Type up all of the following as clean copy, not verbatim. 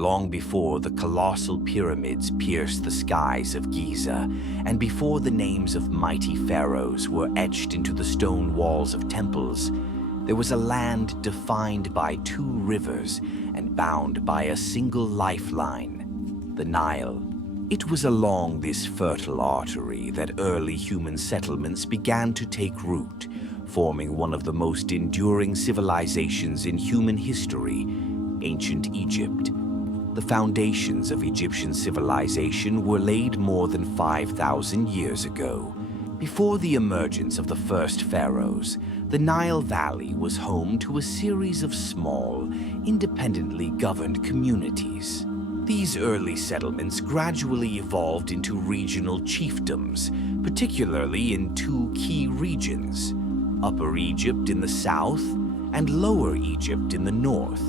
long before the colossal pyramids pierced the skies of Giza, and before the names of mighty pharaohs were etched into the stone walls of temples, there was a land defined by two rivers and bound by a single lifeline, the Nile. It was along this fertile artery that early human settlements began to take root, forming one of the most enduring civilizations in human history, ancient Egypt. The foundations of Egyptian civilization were laid more than 5,000 years ago. Before the emergence of the first pharaohs, the Nile Valley was home to a series of small, independently governed communities. These early settlements gradually evolved into regional chiefdoms, particularly in two key regions, Upper Egypt in the south and Lower Egypt in the north,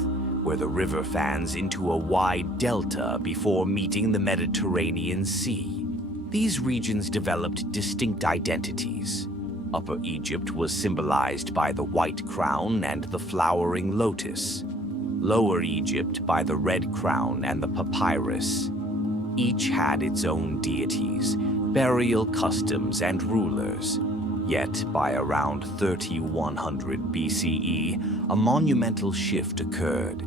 where the river fans into a wide delta before meeting the Mediterranean Sea. These regions developed distinct identities. Upper Egypt was symbolized by the white crown and the flowering lotus. Lower Egypt by the red crown and the papyrus. Each had its own deities, burial customs, and rulers. Yet, by around 3100 BCE, a monumental shift occurred.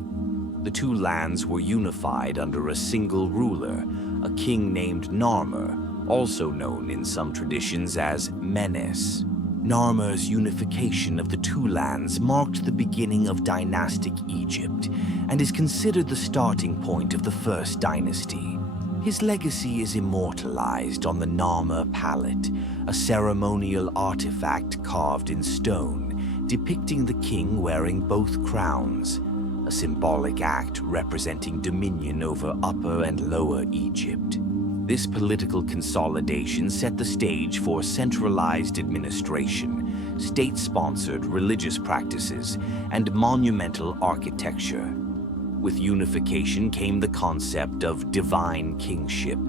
The two lands were unified under a single ruler, a king named Narmer, also known in some traditions as Menes. Narmer's unification of the two lands marked the beginning of dynastic Egypt and is considered the starting point of the first dynasty. His legacy is immortalized on the Narmer palette, a ceremonial artifact carved in stone, depicting the king wearing both crowns, a symbolic act representing dominion over Upper and Lower Egypt. This political consolidation set the stage for centralized administration, state-sponsored religious practices, and monumental architecture. With unification came the concept of divine kingship.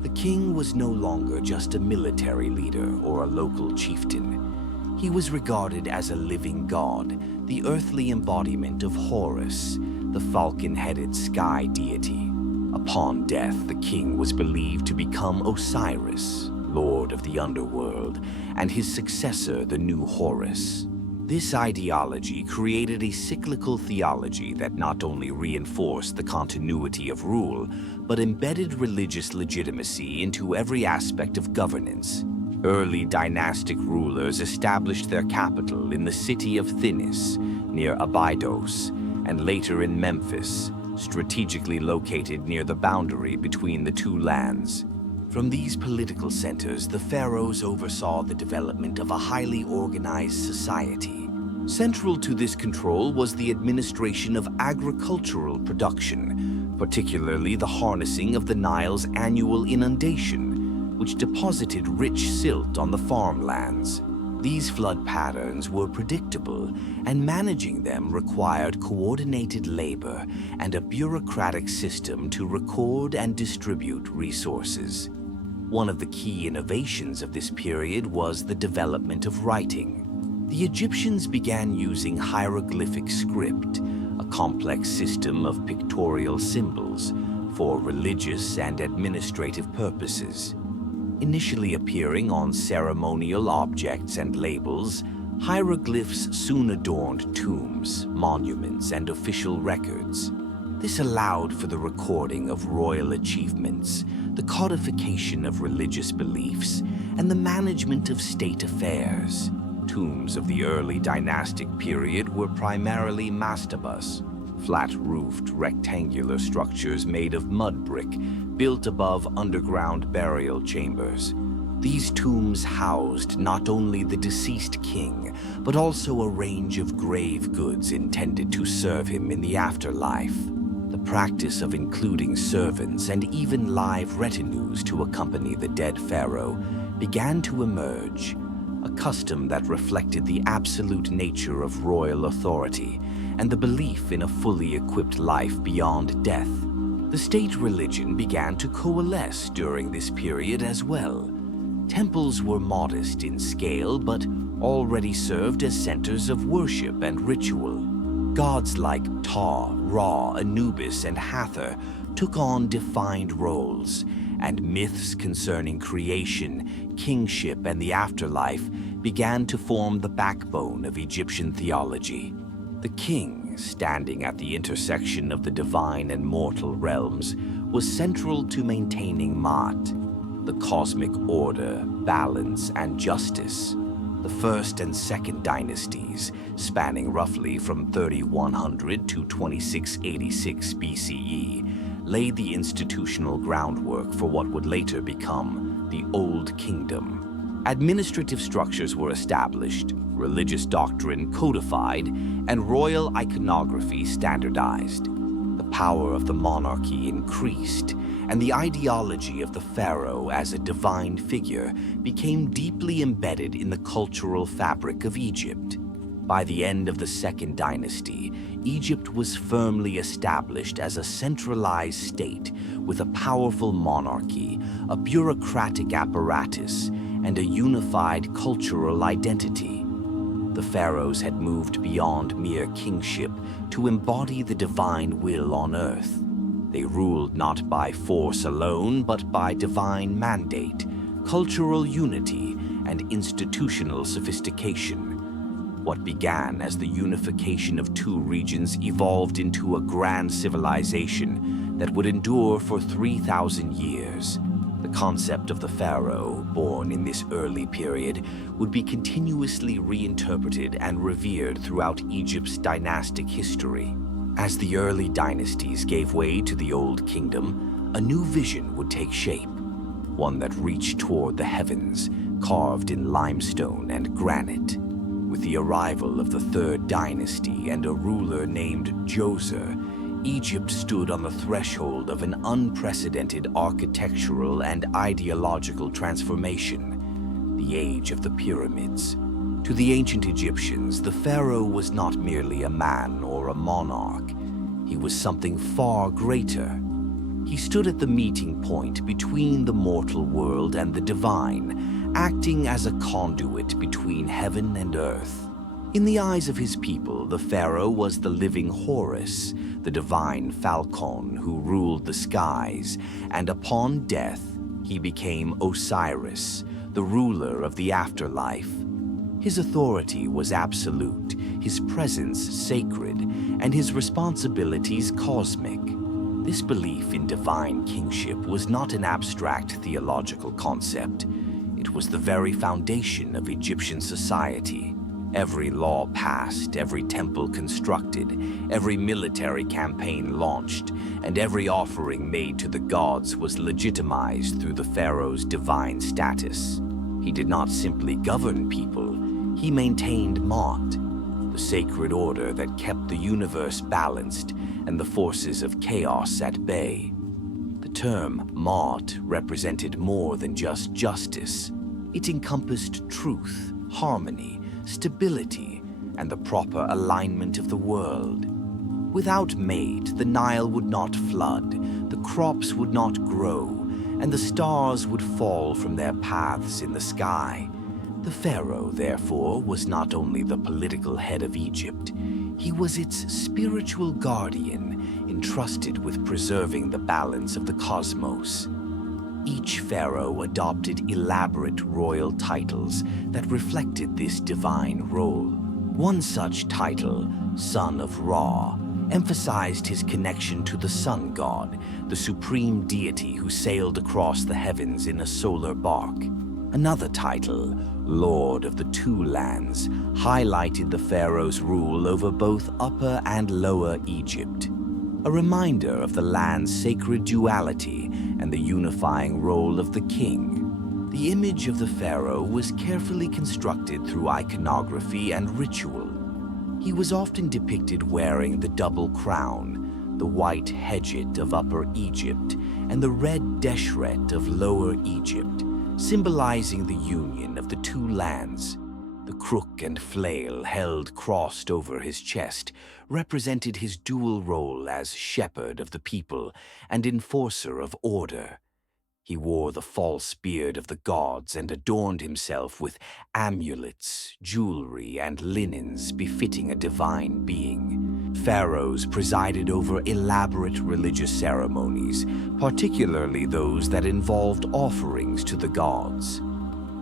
The king was no longer just a military leader or a local chieftain. He was regarded as a living god, the earthly embodiment of Horus, the falcon-headed sky deity. Upon death, the king was believed to become Osiris, lord of the underworld, and his successor, the new Horus. This ideology created a cyclical theology that not only reinforced the continuity of rule, but embedded religious legitimacy into every aspect of governance. Early dynastic rulers established their capital in the city of Thinis, near Abydos, and later in Memphis, strategically located near the boundary between the two lands. From these political centers, the pharaohs oversaw the development of a highly organized society. Central to this control was the administration of agricultural production, particularly the harnessing of the Nile's annual inundation, which deposited rich silt on the farmlands. These flood patterns were predictable, and managing them required coordinated labor and a bureaucratic system to record and distribute resources. One of the key innovations of this period was the development of writing. The Egyptians began using hieroglyphic script, a complex system of pictorial symbols, for religious and administrative purposes. Initially appearing on ceremonial objects and labels, hieroglyphs soon adorned tombs, monuments, and official records. This allowed for the recording of royal achievements, the codification of religious beliefs, and the management of state affairs. Tombs of the early dynastic period were primarily mastabas, flat-roofed rectangular structures made of mud brick, built above underground burial chambers. These tombs housed not only the deceased king, but also a range of grave goods intended to serve him in the afterlife. The practice of including servants and even live retinues to accompany the dead pharaoh began to emerge, a custom that reflected the absolute nature of royal authority and the belief in a fully equipped life beyond death. The state religion began to coalesce during this period as well. Temples were modest in scale, but already served as centers of worship and ritual. Gods like Ptah, Ra, Anubis, and Hathor took on defined roles, and myths concerning creation, kingship, and the afterlife began to form the backbone of Egyptian theology. The king, standing at the intersection of the divine and mortal realms, was central to maintaining Ma'at, the cosmic order, balance, and justice. The first and second dynasties, spanning roughly from 3100 to 2686 BCE, laid the institutional groundwork for what would later become the Old Kingdom. Administrative structures were established, religious doctrine codified, and royal iconography standardized. The power of the monarchy increased, and the ideology of the pharaoh as a divine figure became deeply embedded in the cultural fabric of Egypt. By the end of the Second Dynasty, Egypt was firmly established as a centralized state with a powerful monarchy, a bureaucratic apparatus, and a unified cultural identity. The pharaohs had moved beyond mere kingship to embody the divine will on earth. They ruled not by force alone, but by divine mandate, cultural unity, and institutional sophistication. What began as the unification of two regions evolved into a grand civilization that would endure for 3,000 years. The concept of the pharaoh, born in this early period, would be continuously reinterpreted and revered throughout Egypt's dynastic history. As the early dynasties gave way to the Old Kingdom, a new vision would take shape, one that reached toward the heavens, carved in limestone and granite. With the arrival of the Third Dynasty and a ruler named Djoser, Egypt stood on the threshold of an unprecedented architectural and ideological transformation, the age of the pyramids. To the ancient Egyptians, the pharaoh was not merely a man or a monarch. He was something far greater. He stood at the meeting point between the mortal world and the divine, acting as a conduit between heaven and earth. In the eyes of his people, the pharaoh was the living Horus, the divine falcon who ruled the skies, and upon death, he became Osiris, the ruler of the afterlife. His authority was absolute, his presence sacred, and his responsibilities cosmic. This belief in divine kingship was not an abstract theological concept. It was the very foundation of Egyptian society. Every law passed, every temple constructed, every military campaign launched, and every offering made to the gods was legitimized through the pharaoh's divine status. He did not simply govern people, he maintained Ma'at, the sacred order that kept the universe balanced and the forces of chaos at bay. The term Ma'at represented more than just justice. It encompassed truth, harmony, stability, and the proper alignment of the world. Without Ma'at, the Nile would not flood, the crops would not grow, and the stars would fall from their paths in the sky. The pharaoh, therefore, was not only the political head of Egypt, he was its spiritual guardian, entrusted with preserving the balance of the cosmos. Each pharaoh adopted elaborate royal titles that reflected this divine role. One such title, Son of Ra, emphasized his connection to the sun god, the supreme deity who sailed across the heavens in a solar bark. Another title, Lord of the Two Lands, highlighted the pharaoh's rule over both Upper and Lower Egypt, a reminder of the land's sacred duality and the unifying role of the king. The image of the pharaoh was carefully constructed through iconography and ritual. He was often depicted wearing the double crown, the white hedget of Upper Egypt and the red deshret of Lower Egypt, symbolizing the union of the two lands. The crook and flail held crossed over his chest represented his dual role as shepherd of the people and enforcer of order. He wore the false beard of the gods and adorned himself with amulets, jewelry, and linens befitting a divine being. pharaohs presided over elaborate religious ceremonies, particularly those that involved offerings to the gods.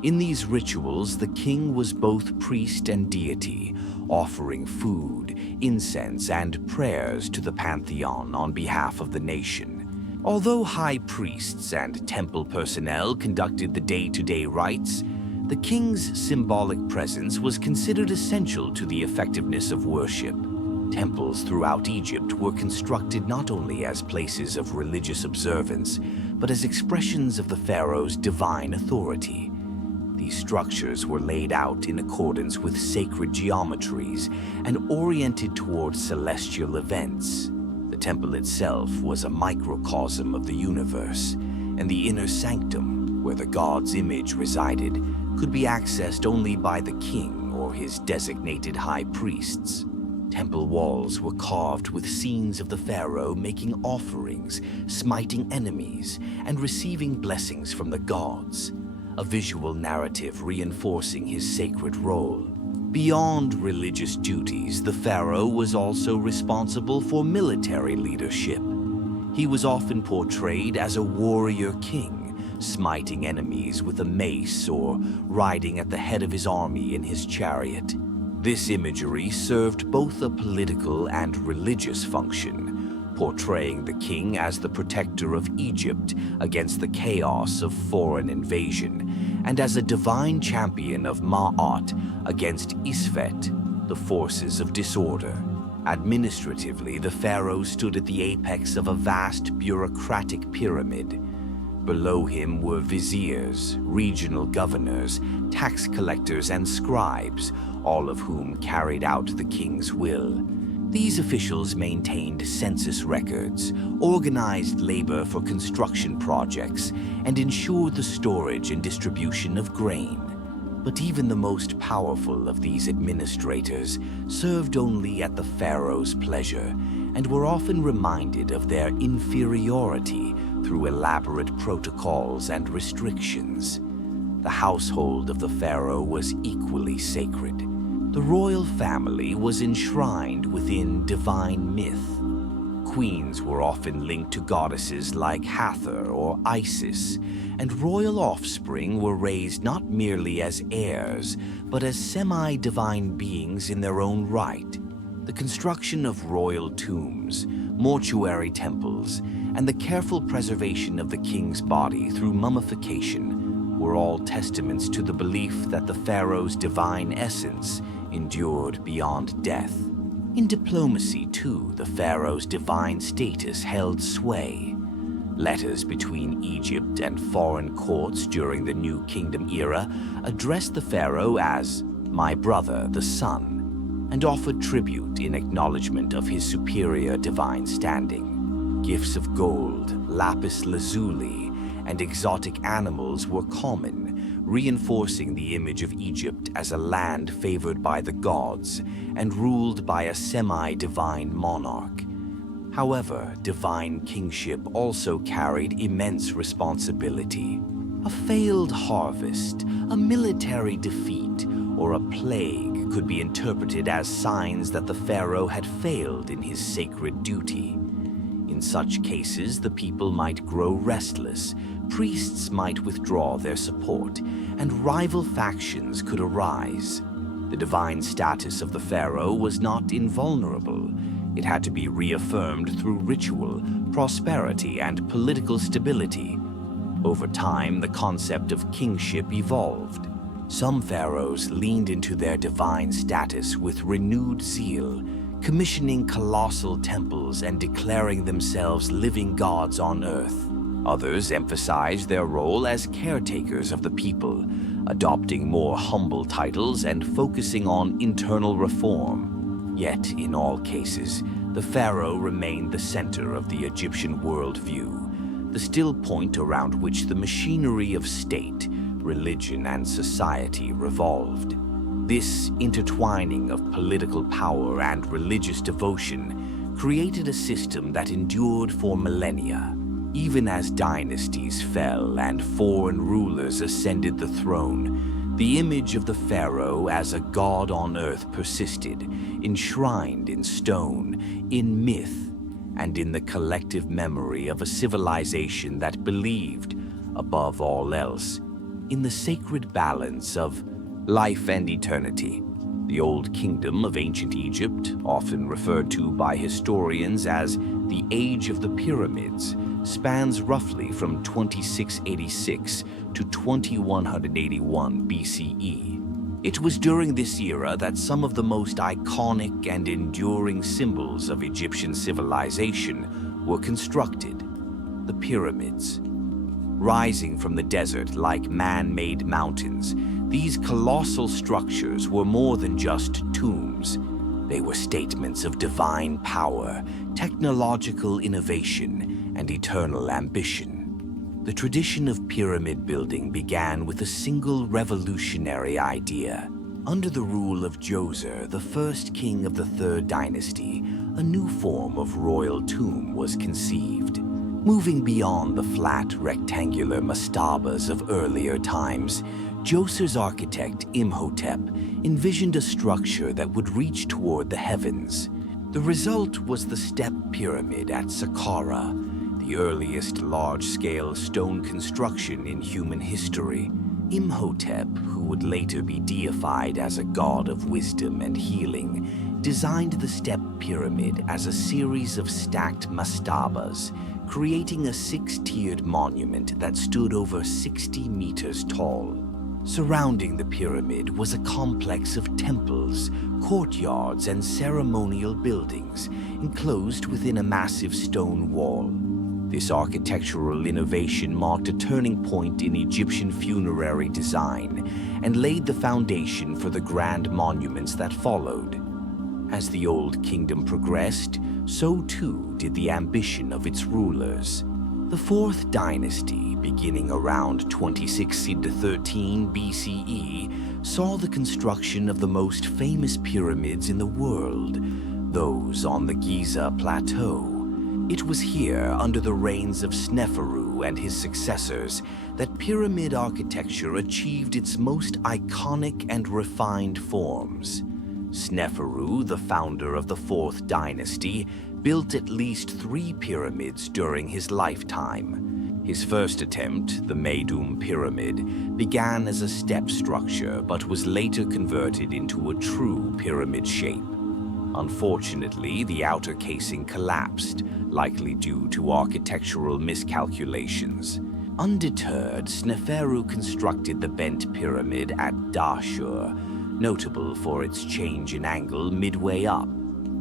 In these rituals, the king was both priest and deity, offering food, incense, and prayers to the pantheon on behalf of the nation. Although high priests and temple personnel conducted the day-to-day rites, the king's symbolic presence was considered essential to the effectiveness of worship. Temples throughout Egypt were constructed not only as places of religious observance, but as expressions of the pharaoh's divine authority. These structures were laid out in accordance with sacred geometries and oriented towards celestial events. The temple itself was a microcosm of the universe, and the inner sanctum, where the god's image resided, could be accessed only by the king or his designated high priests. Temple walls were carved with scenes of the pharaoh making offerings, smiting enemies, and receiving blessings from the gods, a visual narrative reinforcing his sacred role. Beyond religious duties, the pharaoh was also responsible for military leadership. He was often portrayed as a warrior king, smiting enemies with a mace or riding at the head of his army in his chariot. This imagery served both a political and religious function, portraying the king as the protector of Egypt against the chaos of foreign invasion, and as a divine champion of Ma'at against Isfet, the forces of disorder. Administratively, the pharaoh stood at the apex of a vast bureaucratic pyramid. Below him were viziers, regional governors, tax collectors, and scribes, all of whom carried out the king's will. These officials maintained census records, organized labor for construction projects, and ensured the storage and distribution of grain. But even the most powerful of these administrators served only at the pharaoh's pleasure, and were often reminded of their inferiority through elaborate protocols and restrictions. The household of the pharaoh was equally sacred. The royal family was enshrined within divine myth. Queens were often linked to goddesses like Hathor or Isis, and royal offspring were raised not merely as heirs, but as semi-divine beings in their own right. The construction of royal tombs, mortuary temples, and the careful preservation of the king's body through mummification were all testaments to the belief that the pharaoh's divine essence endured beyond death. In diplomacy, too, the pharaoh's divine status held sway. Letters between Egypt and foreign courts during the New Kingdom era addressed the pharaoh as "my brother, the sun," and offered tribute in acknowledgement of his superior divine standing. Gifts of gold, lapis lazuli, and exotic animals were common, reinforcing the image of Egypt as a land favored by the gods and ruled by a semi-divine monarch. However, divine kingship also carried immense responsibility. A failed harvest, a military defeat, or a plague could be interpreted as signs that the pharaoh had failed in his sacred duty. In such cases, the people might grow restless, priests might withdraw their support, and rival factions could arise. The divine status of the pharaoh was not invulnerable. It had to be reaffirmed through ritual, prosperity, and political stability. Over time, the concept of kingship evolved. Some pharaohs leaned into their divine status with renewed zeal, commissioning colossal temples and declaring themselves living gods on earth. Others emphasized their role as caretakers of the people, adopting more humble titles and focusing on internal reform. Yet, in all cases, the pharaoh remained the center of the Egyptian worldview, the still point around which the machinery of state, religion, and society revolved. This intertwining of political power and religious devotion created a system that endured for millennia. Even as dynasties fell and foreign rulers ascended the throne, The image of the pharaoh as a god on earth persisted, enshrined in stone, in myth, and in the collective memory of a civilization that believed, above all else, in the sacred balance of life and eternity. The Old Kingdom of ancient Egypt, often referred to by historians as the Age of the Pyramids, spans roughly from 2686 to 2181 BCE. It was during this era that some of the most iconic and enduring symbols of Egyptian civilization were constructed: the pyramids. Rising from the desert like man-made mountains, these colossal structures were more than just tombs. They were statements of divine power, technological innovation, and eternal ambition. The tradition of pyramid building began with a single revolutionary idea. Under the rule of Djoser, the first king of the Third Dynasty, a new form of royal tomb was conceived. Moving beyond the flat, rectangular mastabas of earlier times, Djoser's architect Imhotep envisioned a structure that would reach toward the heavens. The result was the step pyramid at Saqqara, the earliest large-scale stone construction in human history. Imhotep, who would later be deified as a god of wisdom and healing, designed the step pyramid as a series of stacked mastabas, creating a six-tiered monument that stood over 60 meters tall. Surrounding the pyramid was a complex of temples, courtyards, and ceremonial buildings, enclosed within a massive stone wall. This architectural innovation marked a turning point in Egyptian funerary design and laid the foundation for the grand monuments that followed. As the Old Kingdom progressed, so too did the ambition of its rulers. The Fourth Dynasty, beginning around 2613 BCE, saw the construction of the most famous pyramids in the world, those on the Giza Plateau. It was here, under the reigns of Sneferu and his successors, that pyramid architecture achieved its most iconic and refined forms. Sneferu, the founder of the Fourth Dynasty, built at least 3 pyramids during his lifetime. His first attempt, the Meidum Pyramid, began as a step structure but was later converted into a true pyramid shape. Unfortunately, the outer casing collapsed, likely due to architectural miscalculations. Undeterred, Sneferu constructed the bent pyramid at Dashur, notable for its change in angle midway up,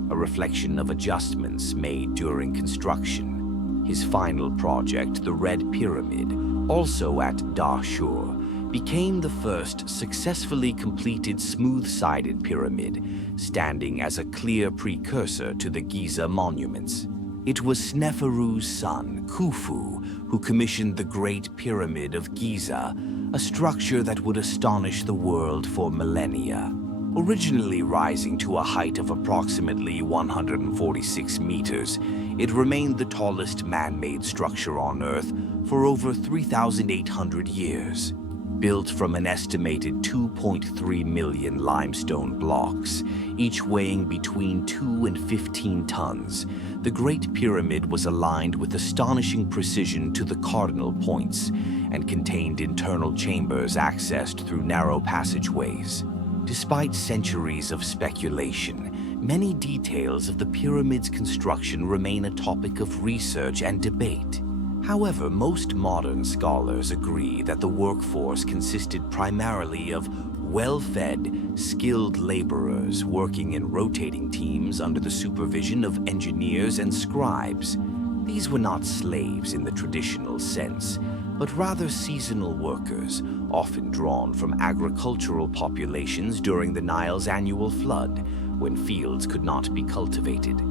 a reflection of adjustments made during construction. His final project, the Red Pyramid, also at Dashur, became the first successfully completed smooth-sided pyramid, standing as a clear precursor to the Giza monuments. It was Sneferu's son, Khufu, who commissioned the Great Pyramid of Giza, a structure that would astonish the world for millennia. Originally rising to a height of approximately 146 meters, it remained the tallest man-made structure on Earth for over 3,800 years. Built from an estimated 2.3 million limestone blocks, each weighing between 2 and 15 tons, the Great Pyramid was aligned with astonishing precision to the cardinal points and contained internal chambers accessed through narrow passageways. Despite centuries of speculation, many details of the pyramid's construction remain a topic of research and debate. However, most modern scholars agree that the workforce consisted primarily of well-fed, skilled laborers working in rotating teams under the supervision of engineers and scribes. These were not slaves in the traditional sense, but rather seasonal workers, often drawn from agricultural populations during the Nile's annual flood, when fields could not be cultivated.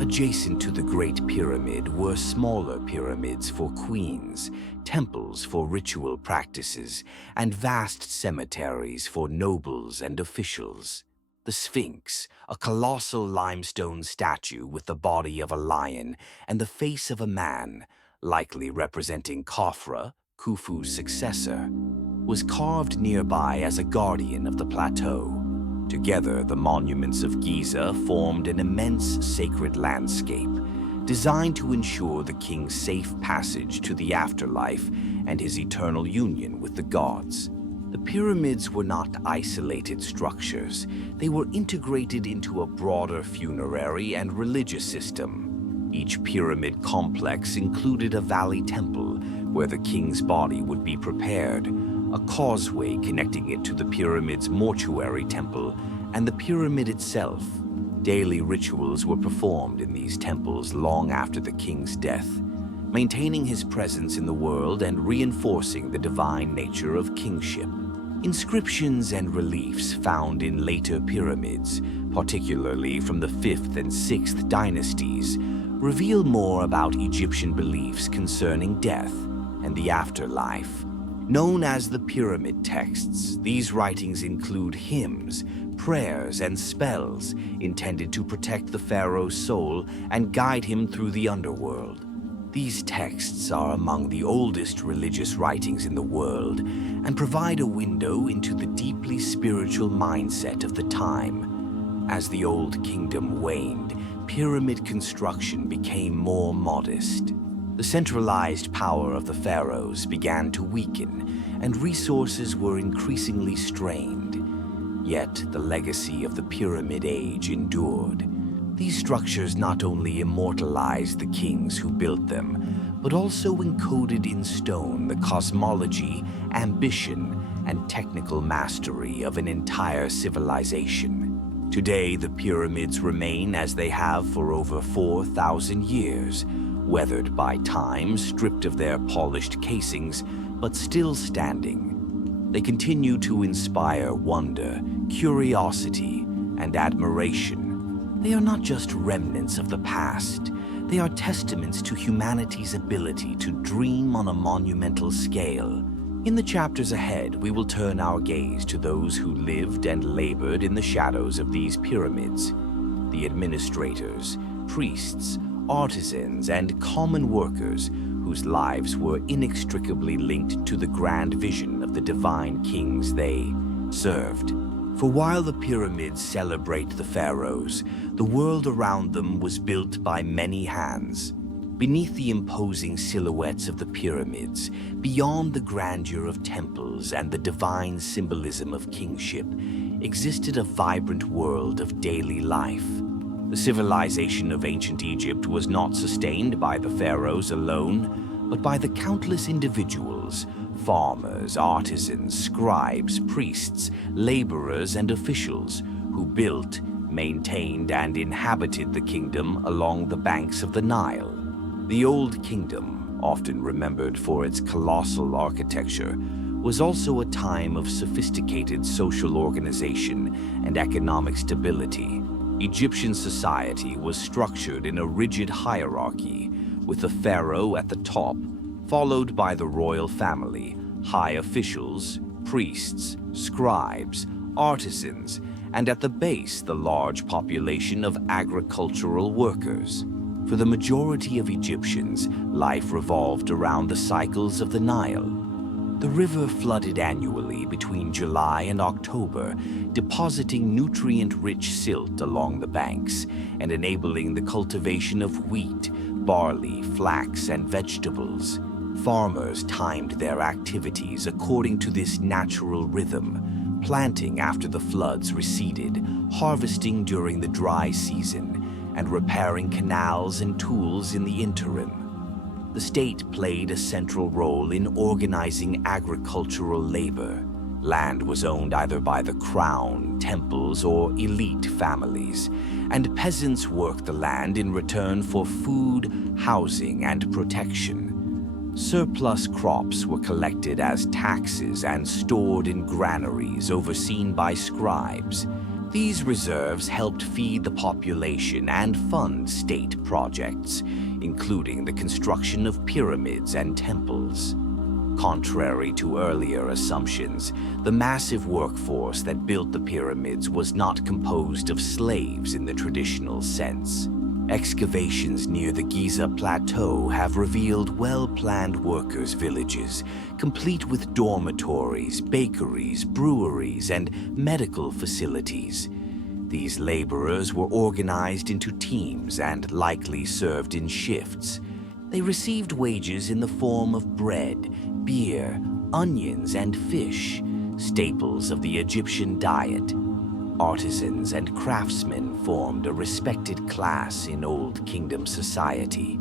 Adjacent to the Great Pyramid were smaller pyramids for queens, temples for ritual practices, and vast cemeteries for nobles and officials. The Sphinx, a colossal limestone statue with the body of a lion and the face of a man, likely representing Khafra, Khufu's successor. was carved nearby as a guardian of the plateau. Together, the monuments of Giza formed an immense sacred landscape, designed to ensure the king's safe passage to the afterlife and his eternal union with the gods. The pyramids were not isolated structures. They were integrated into a broader funerary and religious system. Each pyramid complex included a valley temple where the king's body would be prepared, a causeway connecting it to the pyramid's mortuary temple, and the pyramid itself. Daily rituals were performed in these temples long after the king's death, maintaining his presence in the world and reinforcing the divine nature of kingship. Inscriptions and reliefs found in later pyramids, particularly from the 5th and 6th dynasties, reveal more about Egyptian beliefs concerning death and the afterlife. Known as the pyramid texts, these writings include hymns, prayers, and spells intended to protect the pharaoh's soul and guide him through the underworld. These texts are among the oldest religious writings in the world and provide a window into the deeply spiritual mindset of the time. As the Old Kingdom waned, pyramid construction became more modest. The centralized power of the pharaohs began to weaken, and resources were increasingly strained. Yet the legacy of the Pyramid Age endured. These structures not only immortalized the kings who built them, but also encoded in stone the cosmology, ambition, and technical mastery of an entire civilization. Today, the pyramids remain as they have for over 4,000 years, weathered by time, stripped of their polished casings, but still standing. They continue to inspire wonder, curiosity, and admiration. They are not just remnants of the past. They are testaments to humanity's ability to dream on a monumental scale. In the chapters ahead, we will turn our gaze to those who lived and labored in the shadows of these pyramids. The administrators, priests, artisans, and common workers whose lives were inextricably linked to the grand vision of the divine kings they served. For while the pyramids celebrate the pharaohs, the world around them was built by many hands. Beneath the imposing silhouettes of the pyramids, beyond the grandeur of temples and the divine symbolism of kingship, existed a vibrant world of daily life. The civilization of ancient Egypt was not sustained by the pharaohs alone, but by the countless individuals, farmers, artisans, scribes, priests, laborers, and officials who built, maintained, and inhabited the kingdom along the banks of the Nile. The Old Kingdom, often remembered for its colossal architecture, was also a time of sophisticated social organization and economic stability. Egyptian society was structured in a rigid hierarchy, with the pharaoh at the top, followed by the royal family, high officials, priests, scribes, artisans, and at the base the large population of agricultural workers. For the majority of Egyptians, life revolved around the cycles of the Nile. The river flooded annually between July and October, depositing nutrient-rich silt along the banks and enabling the cultivation of wheat, barley, flax, and vegetables. Farmers timed their activities according to this natural rhythm, planting after the floods receded, harvesting during the dry season, and repairing canals and tools in the interim. The state played a central role in organizing agricultural labor. Land was owned either by the crown, temples, or elite families, and peasants worked the land in return for food, housing, and protection. Surplus crops were collected as taxes and stored in granaries overseen by scribes. These reserves helped feed the population and fund state projects, including the construction of pyramids and temples. Contrary to earlier assumptions, the massive workforce that built the pyramids was not composed of slaves in the traditional sense. Excavations near the Giza plateau have revealed well-planned workers' villages, complete with dormitories, bakeries, breweries, and medical facilities. These laborers were organized into teams and likely served in shifts. They received wages in the form of bread, beer, onions, and fish, staples of the Egyptian diet. Artisans and craftsmen formed a respected class in Old Kingdom society.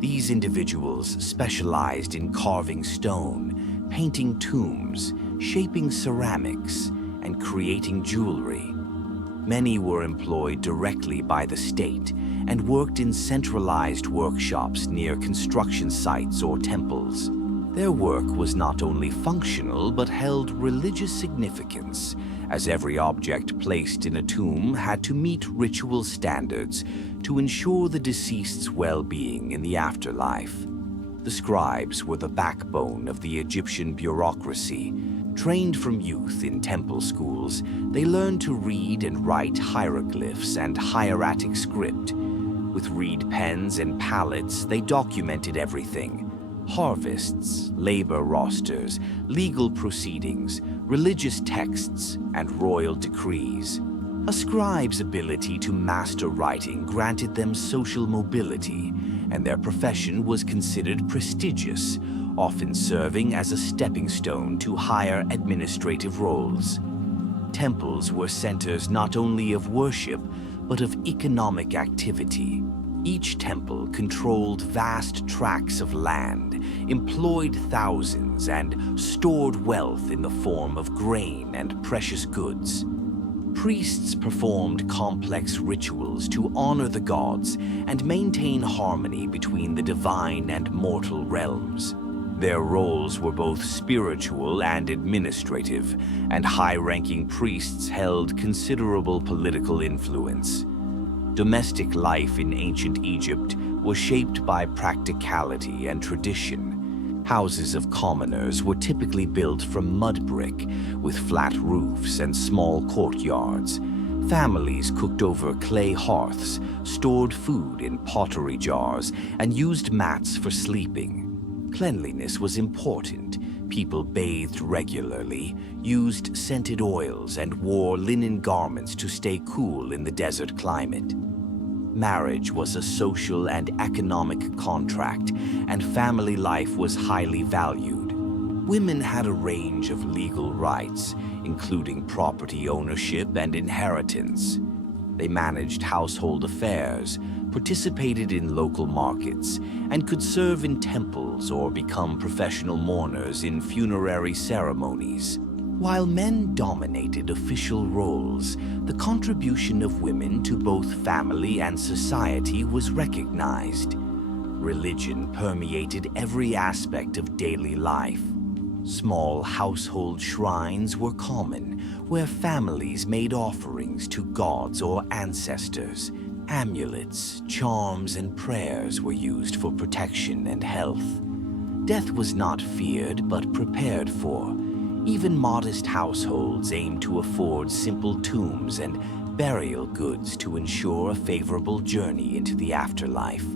These individuals specialized in carving stone, painting tombs, shaping ceramics, and creating jewelry. Many were employed directly by the state and worked in centralized workshops near construction sites or temples. Their work was not only functional but held religious significance, as every object placed in a tomb had to meet ritual standards to ensure the deceased's well-being in the afterlife. The scribes were the backbone of the Egyptian bureaucracy. Trained from youth in temple schools, they learned to read and write hieroglyphs and hieratic script. With reed pens and palettes, they documented everything: harvests, labor rosters, legal proceedings, religious texts, and royal decrees. A scribe's ability to master writing granted them social mobility, and their profession was considered prestigious, often serving as a stepping stone to higher administrative roles. Temples were centers not only of worship, but of economic activity. Each temple controlled vast tracts of land, employed thousands, and stored wealth in the form of grain and precious goods. Priests performed complex rituals to honor the gods and maintain harmony between the divine and mortal realms. Their roles were both spiritual and administrative, and high-ranking priests held considerable political influence. Domestic life in ancient Egypt was shaped by practicality and tradition. Houses of commoners were typically built from mud brick, with flat roofs and small courtyards. Families cooked over clay hearths, stored food in pottery jars, and used mats for sleeping. Cleanliness was important. People bathed regularly, used scented oils, and wore linen garments to stay cool in the desert climate. Marriage was a social and economic contract, and family life was highly valued. Women had a range of legal rights, including property ownership and inheritance. They managed household affairs, participated in local markets, and could serve in temples or become professional mourners in funerary ceremonies. While men dominated official roles, the contribution of women to both family and society was recognized. Religion permeated every aspect of daily life. Small household shrines were common, where families made offerings to gods or ancestors. Amulets, charms, and prayers were used for protection and health. Death was not feared but prepared for. Even modest households aimed to afford simple tombs and burial goods to ensure a favorable journey into the afterlife.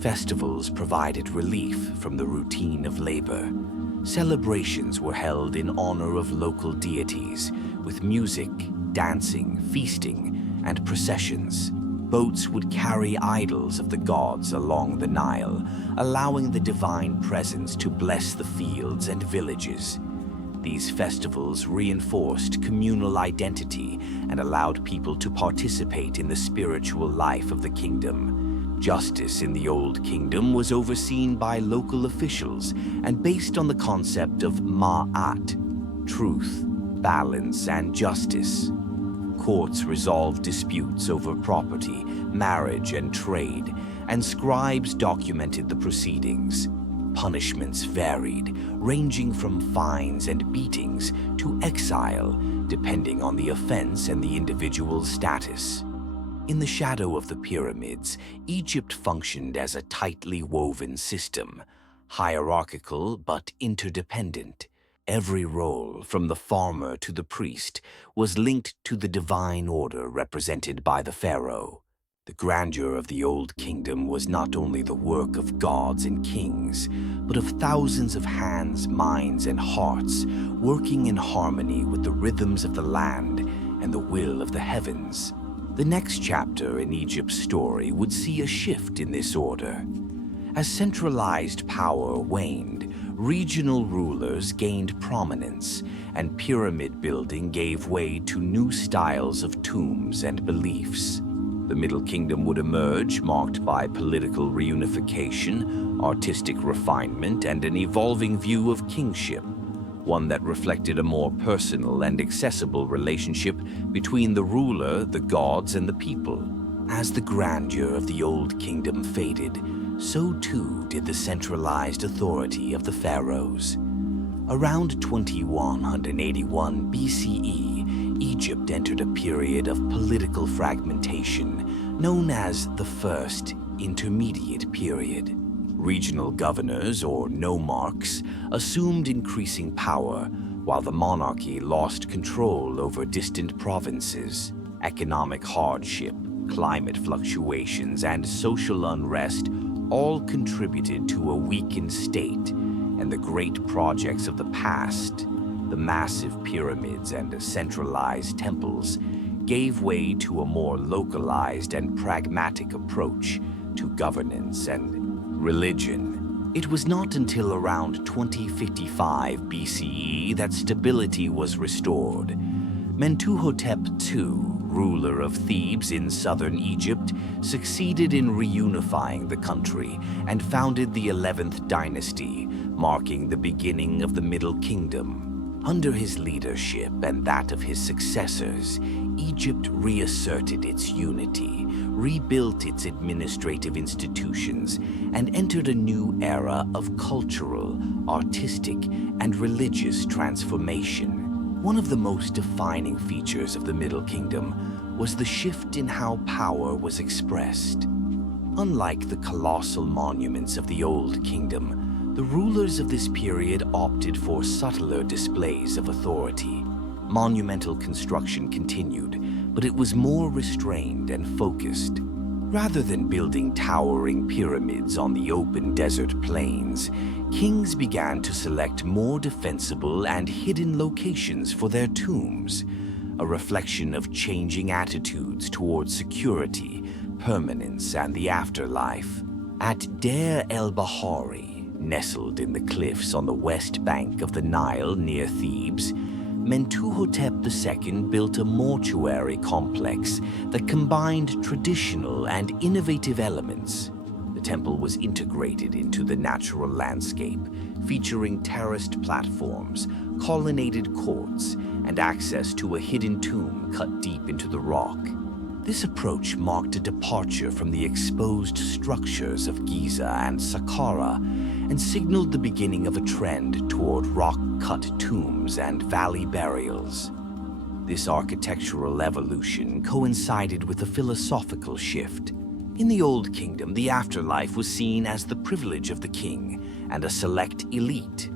Festivals provided relief from the routine of labor. Celebrations were held in honor of local deities, with music, dancing, feasting, and processions. Boats would carry idols of the gods along the Nile, allowing the divine presence to bless the fields and villages. These festivals reinforced communal identity and allowed people to participate in the spiritual life of the kingdom. Justice in the Old Kingdom was overseen by local officials and based on the concept of ma'at, truth, balance, and justice. Courts resolved disputes over property, marriage, and trade, and scribes documented the proceedings. Punishments varied, ranging from fines and beatings to exile, depending on the offense and the individual's status. In the shadow of the pyramids, Egypt functioned as a tightly woven system, hierarchical but interdependent. Every role, from the farmer to the priest, was linked to the divine order represented by the pharaoh. The grandeur of the Old Kingdom was not only the work of gods and kings, but of thousands of hands, minds, and hearts working in harmony with the rhythms of the land and the will of the heavens. The next chapter in Egypt's story would see a shift in this order. As centralized power waned, regional rulers gained prominence, and pyramid building gave way to new styles of tombs and beliefs. The Middle Kingdom would emerge, marked by political reunification, artistic refinement, and an evolving view of kingship, one that reflected a more personal and accessible relationship between the ruler, the gods, and the people. As the grandeur of the Old Kingdom faded, so too did the centralized authority of the pharaohs. Around 2181 BCE, Egypt entered a period of political fragmentation known as the First Intermediate Period. Regional governors, or nomarchs, assumed increasing power, while the monarchy lost control over distant provinces. Economic hardship, climate fluctuations, and social unrest all contributed to a weakened state, and the great projects of the past, the massive pyramids and centralized temples, gave way to a more localized and pragmatic approach to governance and religion. It was not until around 2055 BCE that stability was restored. Mentuhotep II, ruler of Thebes in southern Egypt, succeeded in reunifying the country and founded the 11th dynasty, marking the beginning of the Middle Kingdom. Under his leadership and that of his successors, Egypt reasserted its unity, rebuilt its administrative institutions, and entered a new era of cultural, artistic, and religious transformation. One of the most defining features of the Middle Kingdom was the shift in how power was expressed. Unlike the colossal monuments of the Old Kingdom, the rulers of this period opted for subtler displays of authority. Monumental construction continued, but it was more restrained and focused. Rather than building towering pyramids on the open desert plains, kings began to select more defensible and hidden locations for their tombs, a reflection of changing attitudes towards security, permanence, and the afterlife. At Deir el-Bahari, nestled in the cliffs on the west bank of the Nile near Thebes, Mentuhotep II built a mortuary complex that combined traditional and innovative elements. The temple was integrated into the natural landscape, featuring terraced platforms, colonnaded courts, and access to a hidden tomb cut deep into the rock. This approach marked a departure from the exposed structures of Giza and Saqqara and signaled the beginning of a trend toward rock-cut tombs and valley burials. This architectural evolution coincided with a philosophical shift. In the Old Kingdom, the afterlife was seen as the privilege of the king and a select elite.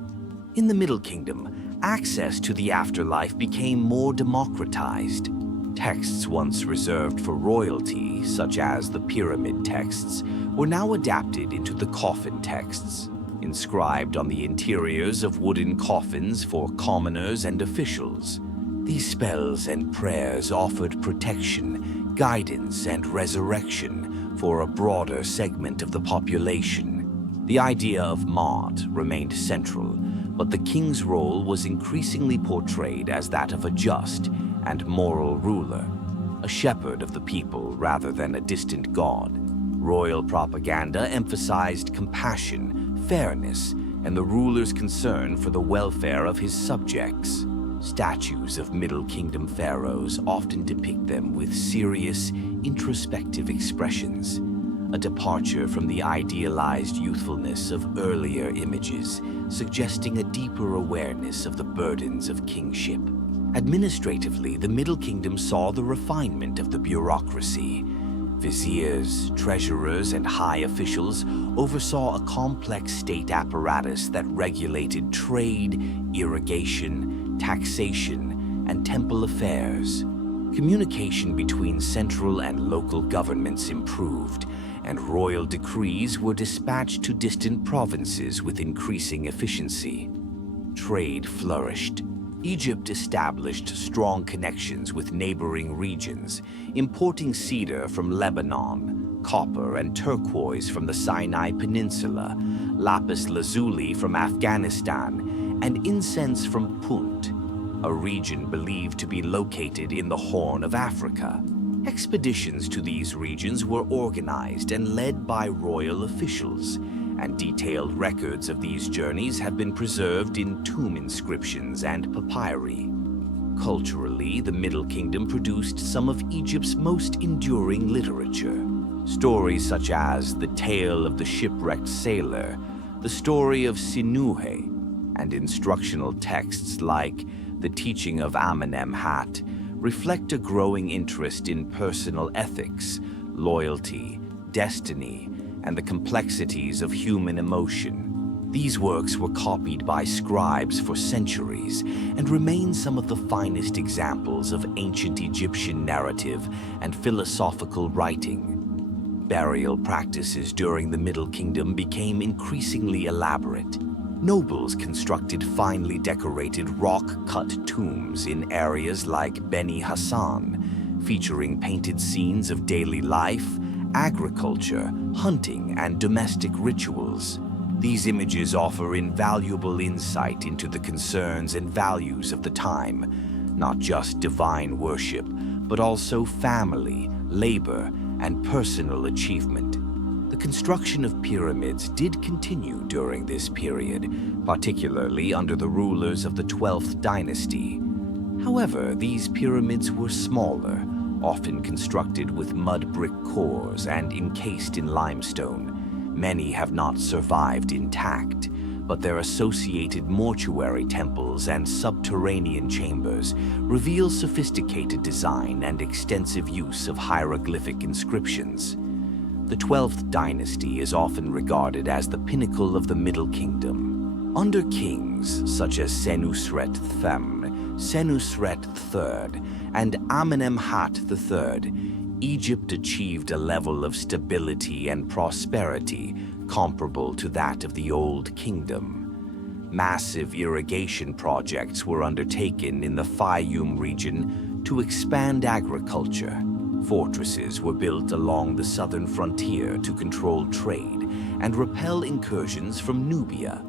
In the Middle Kingdom, access to the afterlife became more democratized. Texts once reserved for royalty, such as the pyramid texts, were now adapted into the coffin texts, inscribed on the interiors of wooden coffins for commoners and officials. These spells and prayers offered protection, guidance, and resurrection for a broader segment of the population. The idea of Maat remained central, but the king's role was increasingly portrayed as that of a just and moral ruler, a shepherd of the people rather than a distant god. Royal propaganda emphasized compassion, fairness, and the ruler's concern for the welfare of his subjects. Statues of Middle Kingdom pharaohs often depict them with serious, introspective expressions, a departure from the idealized youthfulness of earlier images, suggesting a deeper awareness of the burdens of kingship. Administratively, the Middle Kingdom saw the refinement of the bureaucracy. Viziers, treasurers, and high officials oversaw a complex state apparatus that regulated trade, irrigation, taxation, and temple affairs. Communication between central and local governments improved, and royal decrees were dispatched to distant provinces with increasing efficiency. Trade flourished. Egypt established strong connections with neighboring regions, importing cedar from Lebanon, copper and turquoise from the Sinai Peninsula, lapis lazuli from Afghanistan, and incense from Punt, a region believed to be located in the Horn of Africa. Expeditions to these regions were organized and led by royal officials, and detailed records of these journeys have been preserved in tomb inscriptions and papyri. Culturally, the Middle Kingdom produced some of Egypt's most enduring literature. Stories such as The Tale of the Shipwrecked Sailor, The Story of Sinuhe, and instructional texts like The Teaching of Amenemhat reflect a growing interest in personal ethics, loyalty, destiny, and the complexities of human emotion. These works were copied by scribes for centuries and remain some of the finest examples of ancient Egyptian narrative and philosophical writing. Burial practices during the Middle Kingdom became increasingly elaborate. Nobles constructed finely decorated rock-cut tombs in areas like Beni Hassan, featuring painted scenes of daily life, agriculture, hunting, and domestic rituals. These images offer invaluable insight into the concerns and values of the time, not just divine worship, but also family, labor, and personal achievement. The construction of pyramids did continue during this period, particularly under the rulers of the 12th dynasty. However, these pyramids were smaller, often constructed with mud brick cores and encased in limestone. Many have not survived intact, but their associated mortuary temples and subterranean chambers reveal sophisticated design and extensive use of hieroglyphic inscriptions. The 12th dynasty is often regarded as the pinnacle of the Middle Kingdom. Under kings such as Senusret III, Senusret III, and Amenemhat III, Egypt achieved a level of stability and prosperity comparable to that of the Old Kingdom. Massive irrigation projects were undertaken in the Fayum region to expand agriculture. Fortresses were built along the southern frontier to control trade and repel incursions from Nubia.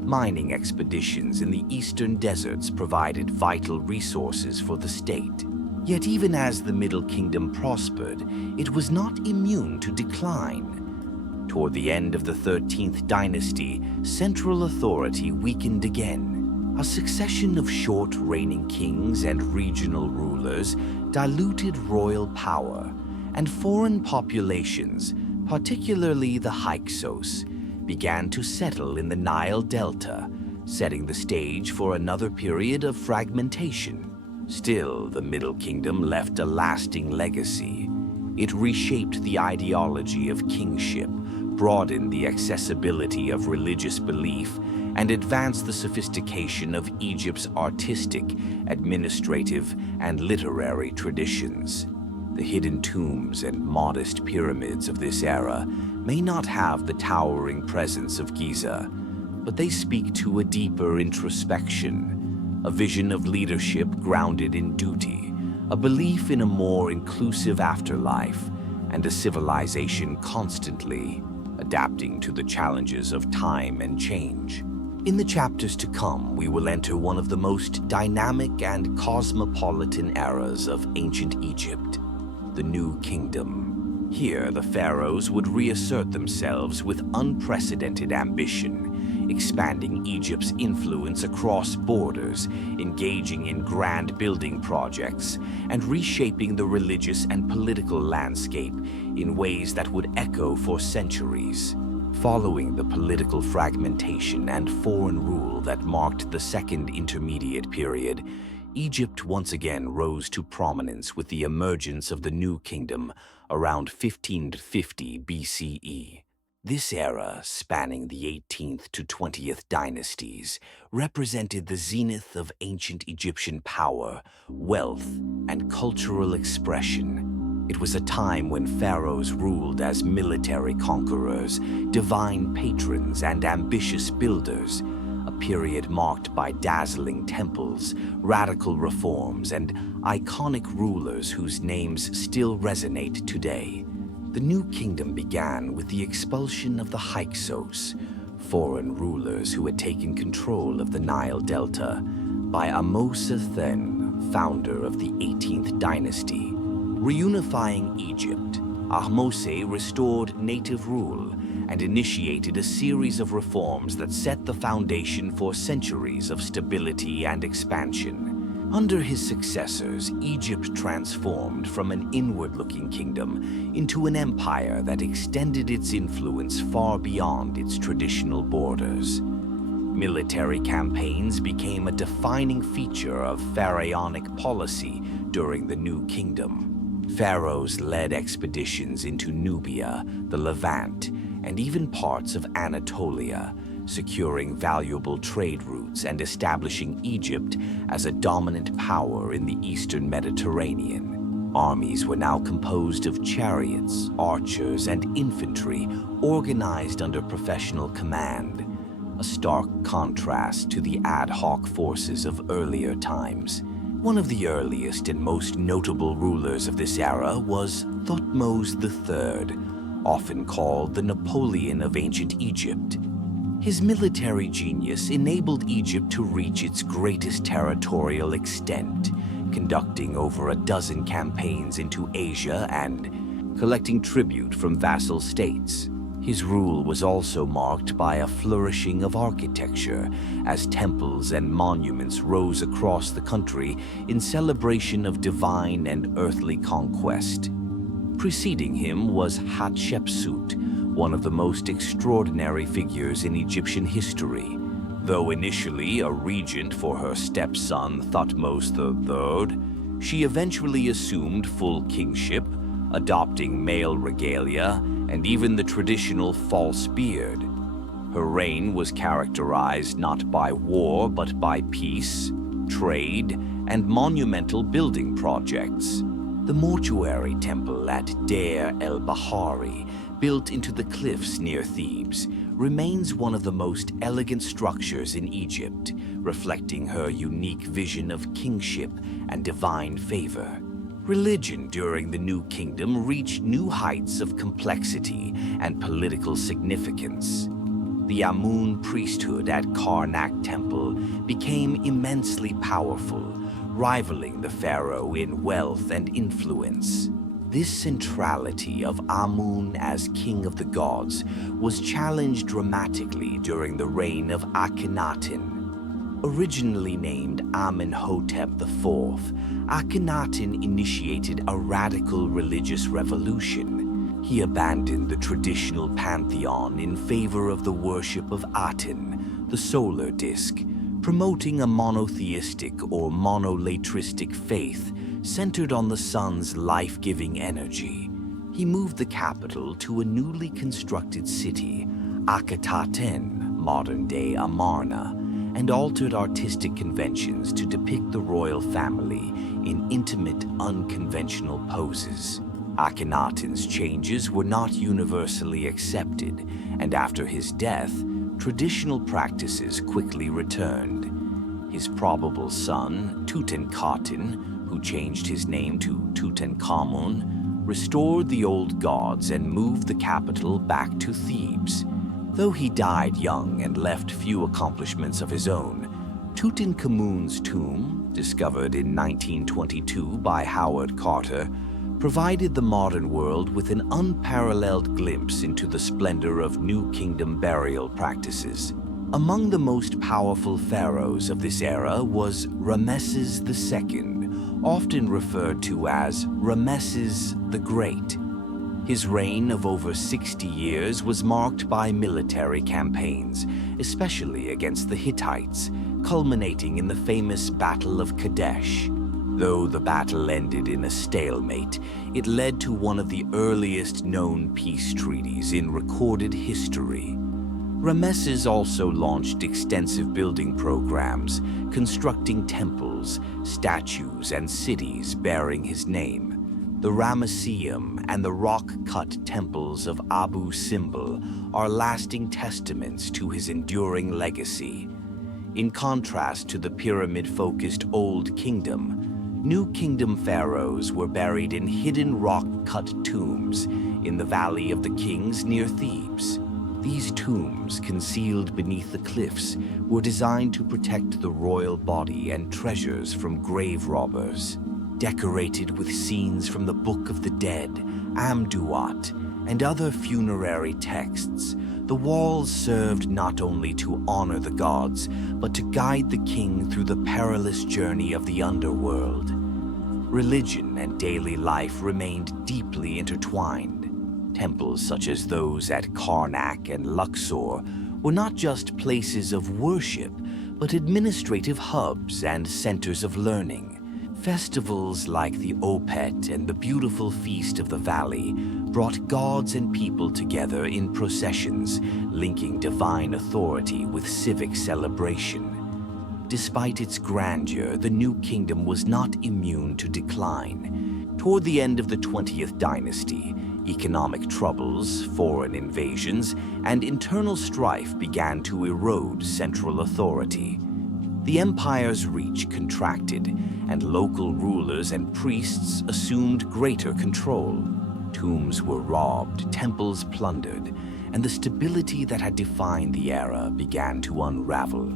Mining expeditions in the eastern deserts provided vital resources for the state. Yet even as the Middle Kingdom prospered, it was not immune to decline. Toward the end of the 13th dynasty, central authority weakened again. A succession of short-reigning kings and regional rulers diluted royal power, and foreign populations, particularly the Hyksos, began to settle in the Nile Delta, setting the stage for another period of fragmentation. Still, the Middle Kingdom left a lasting legacy. It reshaped the ideology of kingship, broadened the accessibility of religious belief, and advanced the sophistication of Egypt's artistic, administrative, and literary traditions. The hidden tombs and modest pyramids of this era may not have the towering presence of Giza, but they speak to a deeper introspection, a vision of leadership grounded in duty, a belief in a more inclusive afterlife, and a civilization constantly adapting to the challenges of time and change. In the chapters to come, we will enter one of the most dynamic and cosmopolitan eras of ancient Egypt, the New Kingdom. Here, the pharaohs would reassert themselves with unprecedented ambition, expanding Egypt's influence across borders, engaging in grand building projects, and reshaping the religious and political landscape in ways that would echo for centuries. Following the political fragmentation and foreign rule that marked the Second Intermediate Period, Egypt once again rose to prominence with the emergence of the New Kingdom around 1550 BCE. This era, spanning the 18th to 20th dynasties, represented the zenith of ancient Egyptian power, wealth, and cultural expression. It was a time when pharaohs ruled as military conquerors, divine patrons, and ambitious builders, a period marked by dazzling temples, radical reforms, and iconic rulers whose names still resonate today. The New Kingdom began with the expulsion of the Hyksos, foreign rulers who had taken control of the Nile Delta, by Ahmose-Then, founder of the 18th dynasty. Reunifying Egypt, Ahmose restored native rule and initiated a series of reforms that set the foundation for centuries of stability and expansion. Under his successors, Egypt transformed from an inward-looking kingdom into an empire that extended its influence far beyond its traditional borders. Military campaigns became a defining feature of pharaonic policy during the New Kingdom. Pharaohs led expeditions into Nubia, the Levant, and even parts of Anatolia, securing valuable trade routes and establishing Egypt as a dominant power in the eastern Mediterranean. Armies were now composed of chariots, archers, and infantry organized under professional command, a stark contrast to the ad hoc forces of earlier times. One of the earliest and most notable rulers of this era was Thutmose III, often called the Napoleon of ancient Egypt. His military genius enabled Egypt to reach its greatest territorial extent, conducting over a dozen campaigns into Asia and collecting tribute from vassal states. His rule was also marked by a flourishing of architecture, as temples and monuments rose across the country in celebration of divine and earthly conquest. Preceding him was Hatshepsut, one of the most extraordinary figures in Egyptian history. Though initially a regent for her stepson Thutmose III, she eventually assumed full kingship, adopting male regalia and even the traditional false beard. Her reign was characterized not by war but by peace, trade, and monumental building projects. The mortuary temple at Deir el-Bahari, built into the cliffs near Thebes, remains one of the most elegant structures in Egypt, reflecting her unique vision of kingship and divine favor. Religion during the New Kingdom reached new heights of complexity and political significance. The Amun priesthood at Karnak Temple became immensely powerful, rivaling the pharaoh in wealth and influence. This centrality of Amun as king of the gods was challenged dramatically during the reign of Akhenaten. Originally named Amenhotep IV, Akhenaten initiated a radical religious revolution. He abandoned the traditional pantheon in favor of the worship of Aten, the solar disk, promoting a monotheistic or monolatristic faith centered on the sun's life-giving energy. He moved the capital to a newly constructed city, Akhetaten, modern-day Amarna, and altered artistic conventions to depict the royal family in intimate, unconventional poses. Akhenaten's changes were not universally accepted, and after his death, traditional practices quickly returned. His probable son, Tutankhaten, who changed his name to Tutankhamun, restored the old gods and moved the capital back to Thebes. Though he died young and left few accomplishments of his own, Tutankhamun's tomb, discovered in 1922 by Howard Carter, provided the modern world with an unparalleled glimpse into the splendor of New Kingdom burial practices. Among the most powerful pharaohs of this era was Ramesses II, often referred to as Ramesses the Great. His reign of over 60 years was marked by military campaigns, especially against the Hittites, culminating in the famous Battle of Kadesh. Though the battle ended in a stalemate, it led to one of the earliest known peace treaties in recorded history. Ramesses also launched extensive building programs, constructing temples, statues, and cities bearing his name. The Ramesseum and the rock-cut temples of Abu Simbel are lasting testaments to his enduring legacy. In contrast to the pyramid-focused Old Kingdom, New Kingdom pharaohs were buried in hidden rock-cut tombs in the Valley of the Kings near Thebes. These tombs, concealed beneath the cliffs, were designed to protect the royal body and treasures from grave robbers. Decorated with scenes from the Book of the Dead, Amduat, and other funerary texts, the walls served not only to honor the gods, but to guide the king through the perilous journey of the underworld. Religion and daily life remained deeply intertwined. Temples such as those at Karnak and Luxor were not just places of worship, but administrative hubs and centers of learning. Festivals like the Opet and the beautiful Feast of the Valley brought gods and people together in processions, linking divine authority with civic celebration. Despite its grandeur, the New Kingdom was not immune to decline. Toward the end of the 20th dynasty, economic troubles, foreign invasions, and internal strife began to erode central authority. The empire's reach contracted, and local rulers and priests assumed greater control. Tombs were robbed, temples plundered, and the stability that had defined the era began to unravel.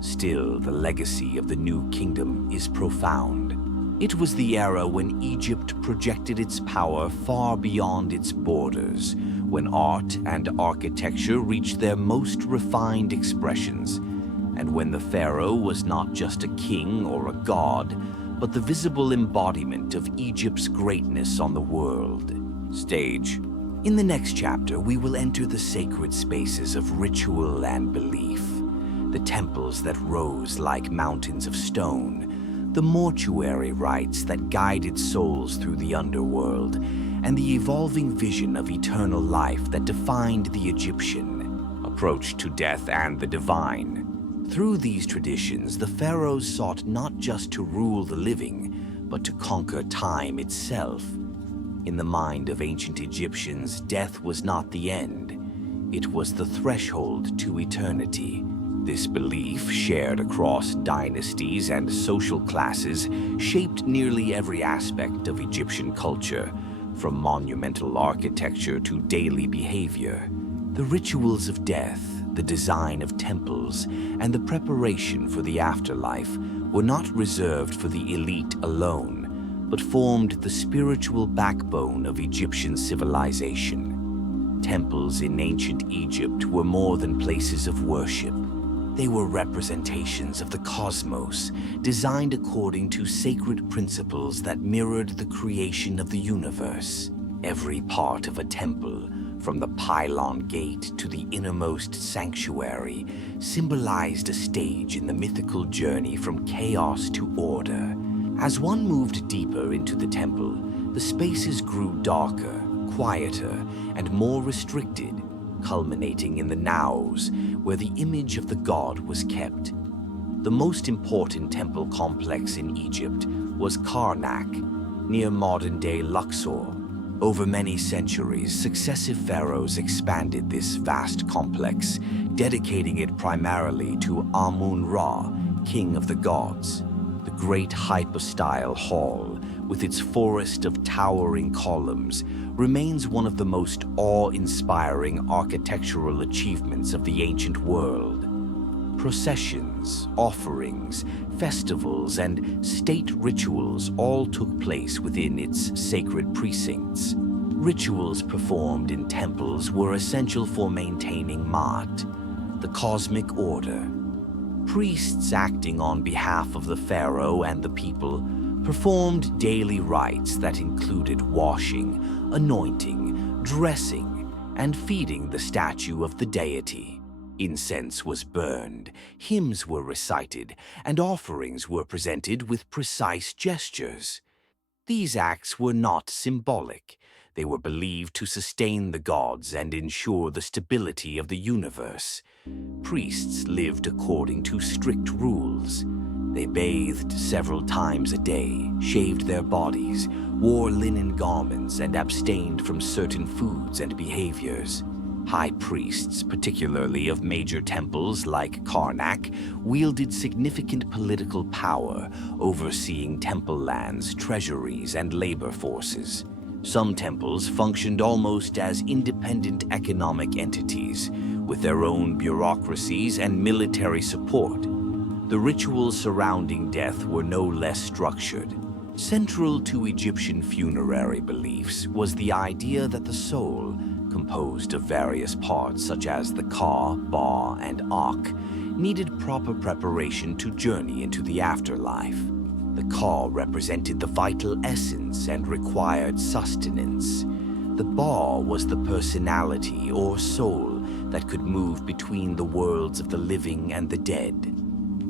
Still, the legacy of the New Kingdom is profound. It was the era when Egypt projected its power far beyond its borders, when art and architecture reached their most refined expressions, and when the pharaoh was not just a king or a god, but the visible embodiment of Egypt's greatness on the world stage. In the next chapter, we will enter the sacred spaces of ritual and belief, the temples that rose like mountains of stone, the mortuary rites that guided souls through the underworld, and the evolving vision of eternal life that defined the Egyptian approach to death and the divine. Through these traditions, the pharaohs sought not just to rule the living, but to conquer time itself. In the mind of ancient Egyptians, death was not the end. It was the threshold to eternity. This belief, shared across dynasties and social classes, shaped nearly every aspect of Egyptian culture, from monumental architecture to daily behavior. The rituals of death, the design of temples, and the preparation for the afterlife were not reserved for the elite alone, but formed the spiritual backbone of Egyptian civilization. Temples in ancient Egypt were more than places of worship. They were representations of the cosmos, designed according to sacred principles that mirrored the creation of the universe. Every part of a temple, from the pylon gate to the innermost sanctuary, symbolized a stage in the mythical journey from chaos to order. As one moved deeper into the temple, the spaces grew darker, quieter, and more restricted, culminating in the naos, where the image of the god was kept. The most important temple complex in Egypt was Karnak, near modern-day Luxor. Over many centuries, successive pharaohs expanded this vast complex, dedicating it primarily to Amun-Ra, king of the gods. The great hypostyle hall, with its forest of towering columns, remains one of the most awe-inspiring architectural achievements of the ancient world. Processions, offerings, festivals, and state rituals all took place within its sacred precincts. Rituals performed in temples were essential for maintaining Maat, the cosmic order. Priests acting on behalf of the pharaoh and the people performed daily rites that included washing, anointing, dressing, and feeding the statue of the deity. Incense was burned, hymns were recited, and offerings were presented with precise gestures. These acts were not symbolic. They were believed to sustain the gods and ensure the stability of the universe. Priests lived according to strict rules. They bathed several times a day, shaved their bodies, wore linen garments, and abstained from certain foods and behaviors. High priests, particularly of major temples like Karnak, wielded significant political power, overseeing temple lands, treasuries, and labor forces. Some temples functioned almost as independent economic entities, with their own bureaucracies and military support. The rituals surrounding death were no less structured. Central to Egyptian funerary beliefs was the idea that the soul, composed of various parts such as the Ka, Ba, and Ak, needed proper preparation to journey into the afterlife. The Ka represented the vital essence and required sustenance. The Ba was the personality or soul that could move between the worlds of the living and the dead.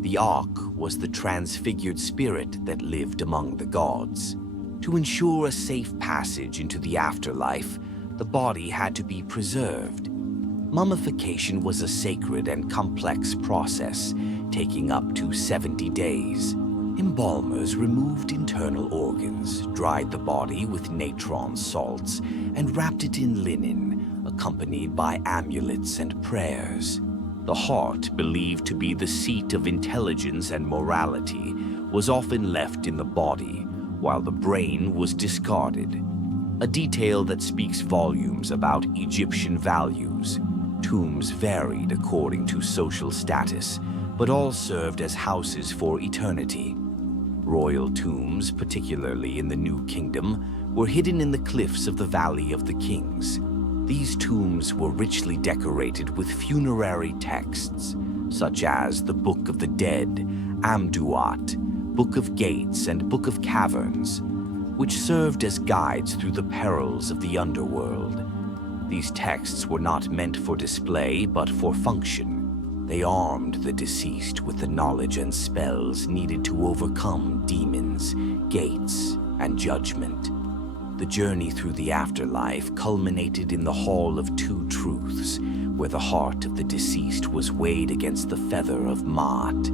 The Ak was the transfigured spirit that lived among the gods. To ensure a safe passage into the afterlife, the body had to be preserved. Mummification was a sacred and complex process, taking up to 70 days. Embalmers removed internal organs, dried the body with natron salts, and wrapped it in linen, accompanied by amulets and prayers. The heart, believed to be the seat of intelligence and morality, was often left in the body, while the brain was discarded. A detail that speaks volumes about Egyptian values. Tombs varied according to social status, but all served as houses for eternity. Royal tombs, particularly in the New Kingdom, were hidden in the cliffs of the Valley of the Kings. These tombs were richly decorated with funerary texts, such as the Book of the Dead, Amduat, Book of Gates, and Book of Caverns, which served as guides through the perils of the underworld. These texts were not meant for display, but for function. They armed the deceased with the knowledge and spells needed to overcome demons, gates, and judgment. The journey through the afterlife culminated in the Hall of Two Truths, where the heart of the deceased was weighed against the feather of Maat.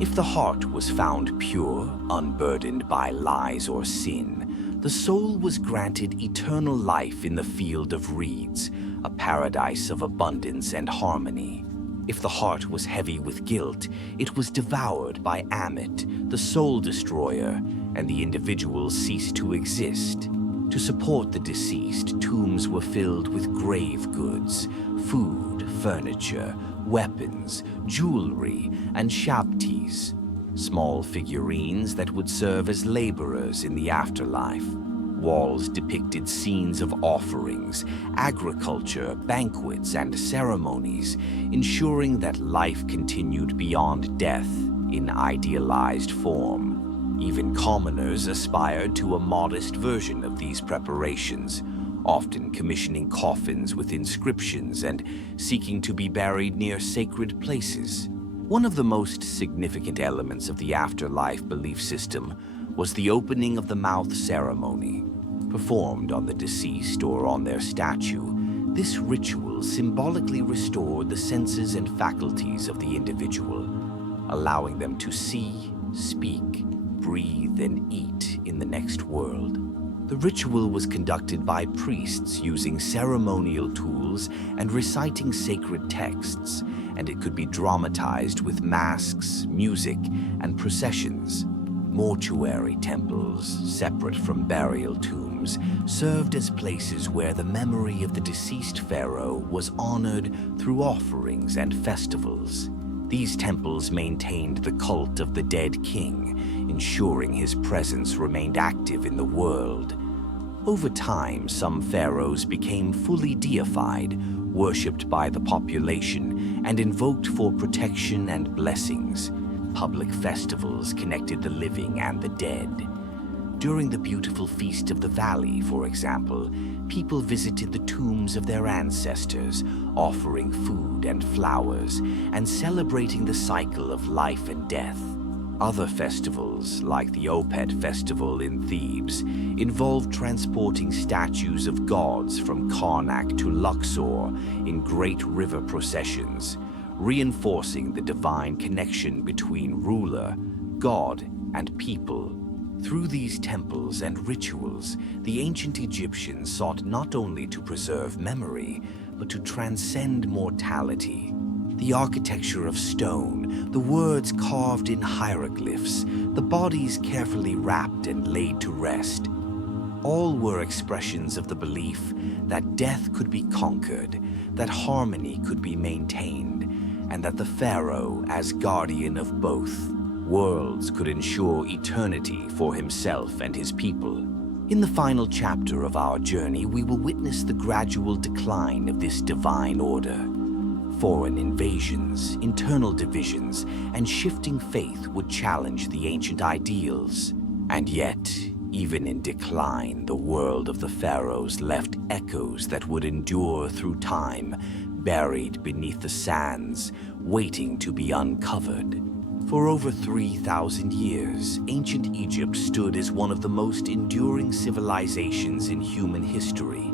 If the heart was found pure, unburdened by lies or sin, the soul was granted eternal life in the field of reeds, a paradise of abundance and harmony. If the heart was heavy with guilt, it was devoured by Ammit, the soul destroyer, and the individual ceased to exist. To support the deceased, tombs were filled with grave goods, food, furniture, weapons, jewelry, and shabtis, small figurines that would serve as laborers in the afterlife. Walls depicted scenes of offerings, agriculture, banquets, and ceremonies, ensuring that life continued beyond death in idealized form. Even commoners aspired to a modest version of these preparations, often commissioning coffins with inscriptions and seeking to be buried near sacred places. One of the most significant elements of the afterlife belief system was the opening of the mouth ceremony. Performed on the deceased or on their statue, this ritual symbolically restored the senses and faculties of the individual, allowing them to see, speak, breathe, and eat in the next world. The ritual was conducted by priests using ceremonial tools and reciting sacred texts, and it could be dramatized with masks, music, and processions. Mortuary temples, separate from burial tombs, served as places where the memory of the deceased pharaoh was honored through offerings and festivals. These temples maintained the cult of the dead king, ensuring his presence remained active in the world. Over time, some pharaohs became fully deified, worshipped by the population, and invoked for protection and blessings. Public festivals connected the living and the dead. During the beautiful Feast of the Valley, for example, people visited the tombs of their ancestors, offering food and flowers, and celebrating the cycle of life and death. Other festivals, like the Opet festival in Thebes, involved transporting statues of gods from Karnak to Luxor in great river processions, reinforcing the divine connection between ruler, god, and people. Through these temples and rituals, the ancient Egyptians sought not only to preserve memory, but to transcend mortality. The architecture of stone, the words carved in hieroglyphs, the bodies carefully wrapped and laid to rest, all were expressions of the belief that death could be conquered, that harmony could be maintained, and that the pharaoh, as guardian of both worlds, could ensure eternity for himself and his people. In the final chapter of our journey, we will witness the gradual decline of this divine order. Foreign invasions, internal divisions, and shifting faith would challenge the ancient ideals. And yet, even in decline, the world of the pharaohs left echoes that would endure through time, buried beneath the sands, waiting to be uncovered. For over 3,000 years, ancient Egypt stood as one of the most enduring civilizations in human history.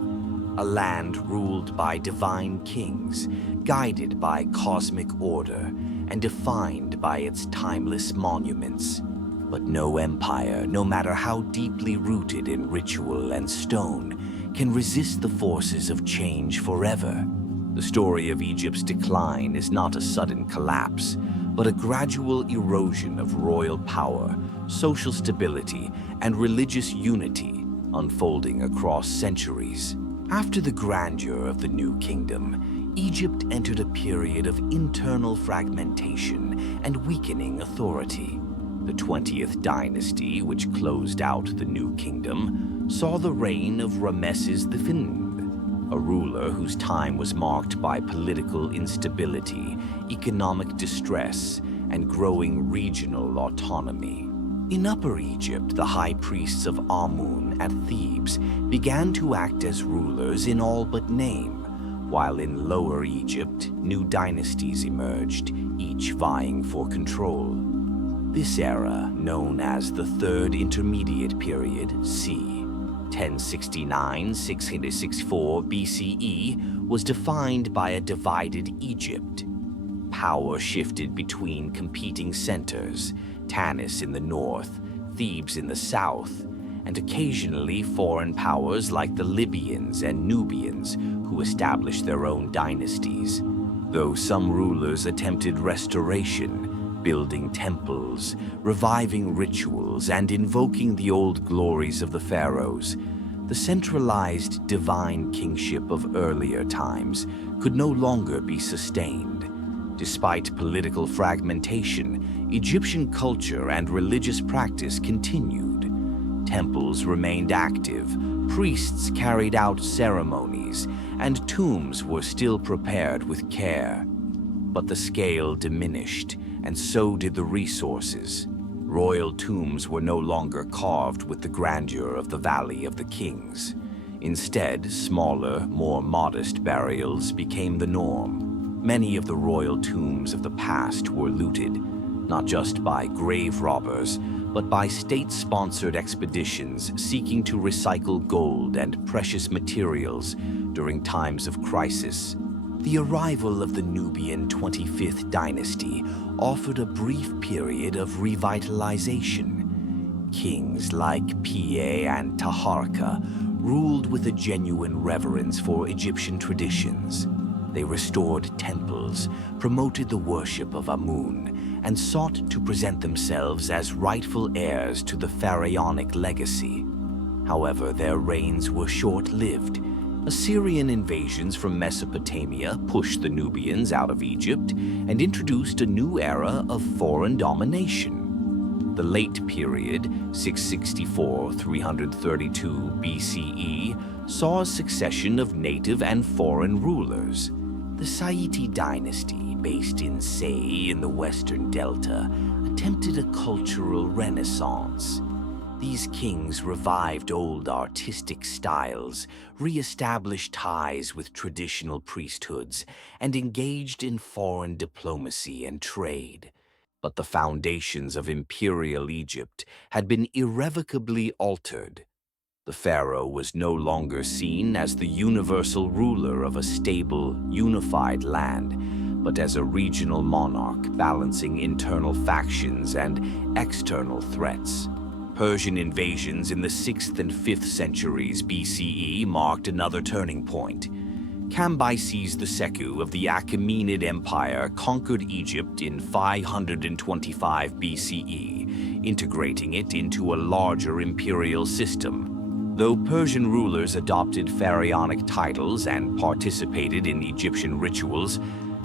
A land ruled by divine kings, guided by cosmic order, and defined by its timeless monuments. But no empire, no matter how deeply rooted in ritual and stone, can resist the forces of change forever. The story of Egypt's decline is not a sudden collapse, but a gradual erosion of royal power, social stability, and religious unity unfolding across centuries. After the grandeur of the New Kingdom, Egypt entered a period of internal fragmentation and weakening authority. The 20th dynasty, which closed out the New Kingdom, saw the reign of Ramesses II, a ruler whose time was marked by political instability, economic distress, and growing regional autonomy. In Upper Egypt, the high priests of Amun at Thebes began to act as rulers in all but name, while in Lower Egypt, new dynasties emerged, each vying for control. This era, known as the Third Intermediate Period, c. 1069-664 BCE, was defined by a divided Egypt. Power shifted between competing centers, Tanis in the north, Thebes in the south, and occasionally foreign powers like the Libyans and Nubians, who established their own dynasties. Though some rulers attempted restoration, building temples, reviving rituals, and invoking the old glories of the pharaohs, the centralized divine kingship of earlier times could no longer be sustained. Despite political fragmentation, Egyptian culture and religious practice continued. Temples remained active, priests carried out ceremonies, and tombs were still prepared with care. But the scale diminished, and so did the resources. Royal tombs were no longer carved with the grandeur of the Valley of the Kings. Instead, smaller, more modest burials became the norm. Many of the royal tombs of the past were looted, not just by grave robbers, but by state-sponsored expeditions seeking to recycle gold and precious materials during times of crisis. The arrival of the Nubian 25th dynasty offered a brief period of revitalization. Kings like Pie and Taharqa ruled with a genuine reverence for Egyptian traditions. They restored temples, promoted the worship of Amun, and sought to present themselves as rightful heirs to the pharaonic legacy. However, their reigns were short-lived. Assyrian invasions from Mesopotamia pushed the Nubians out of Egypt and introduced a new era of foreign domination. The late period, 664-332 BCE, saw a succession of native and foreign rulers. The Saiti dynasty, based in Say in the western delta, attempted a cultural renaissance. These kings revived old artistic styles, re-established ties with traditional priesthoods, and engaged in foreign diplomacy and trade. But the foundations of imperial Egypt had been irrevocably altered. The pharaoh was no longer seen as the universal ruler of a stable, unified land, but as a regional monarch balancing internal factions and external threats. Persian invasions in the 6th and 5th centuries BCE marked another turning point. Cambyses II of the Achaemenid Empire conquered Egypt in 525 BCE, integrating it into a larger imperial system. Though Persian rulers adopted pharaonic titles and participated in Egyptian rituals,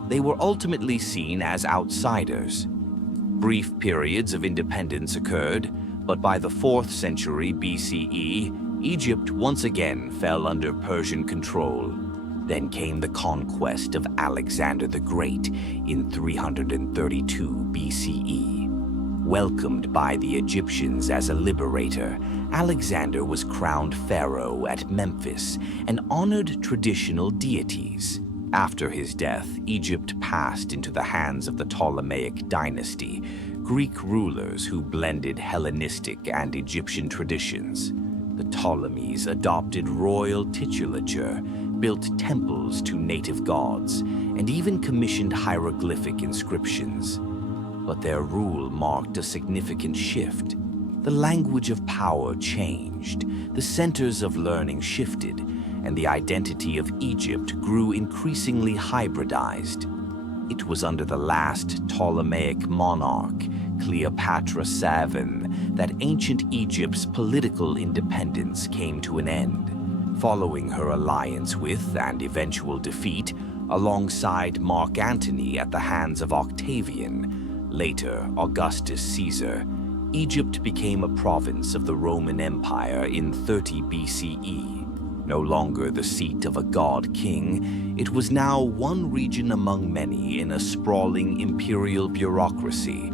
they were ultimately seen as outsiders. Brief periods of independence occurred, but by the 4th century BCE, Egypt once again fell under Persian control. Then came the conquest of Alexander the Great in 332 BCE. Welcomed by the Egyptians as a liberator, Alexander was crowned pharaoh at Memphis and honored traditional deities. After his death, Egypt passed into the hands of the Ptolemaic dynasty, Greek rulers who blended Hellenistic and Egyptian traditions. The Ptolemies adopted royal titulature, built temples to native gods, and even commissioned hieroglyphic inscriptions. But their rule marked a significant shift. The language of power changed, the centers of learning shifted, and the identity of Egypt grew increasingly hybridized. It was under the last Ptolemaic monarch, Cleopatra VII, that ancient Egypt's political independence came to an end. Following her alliance with and eventual defeat, alongside Mark Antony at the hands of Octavian, later Augustus Caesar, Egypt became a province of the Roman Empire in 30 BCE. No longer the seat of a god-king, it was now one region among many in a sprawling imperial bureaucracy.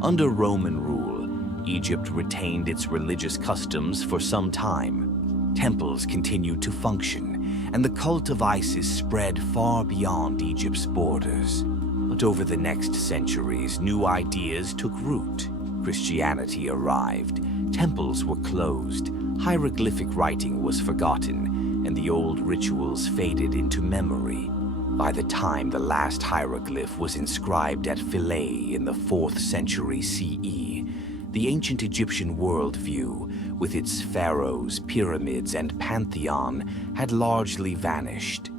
Under Roman rule, Egypt retained its religious customs for some time. Temples continued to function, and the cult of Isis spread far beyond Egypt's borders. But over the next centuries, new ideas took root. Christianity arrived, temples were closed, hieroglyphic writing was forgotten, and the old rituals faded into memory. By the time the last hieroglyph was inscribed at Philae in the 4th century CE, the ancient Egyptian worldview, with its pharaohs, pyramids, and pantheon, had largely vanished.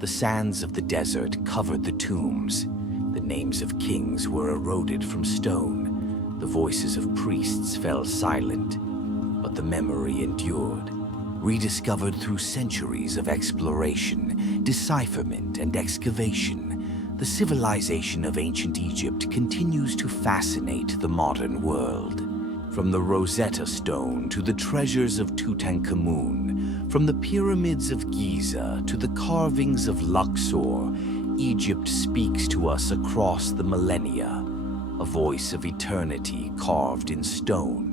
The sands of the desert covered the tombs. The names of kings were eroded from stone. The voices of priests fell silent. But the memory endured, rediscovered through centuries of exploration, decipherment, and excavation. The civilization of ancient Egypt continues to fascinate the modern world. From the Rosetta Stone to the treasures of Tutankhamun, from the pyramids of Giza to the carvings of Luxor, Egypt speaks to us across the millennia, a voice of eternity carved in stone.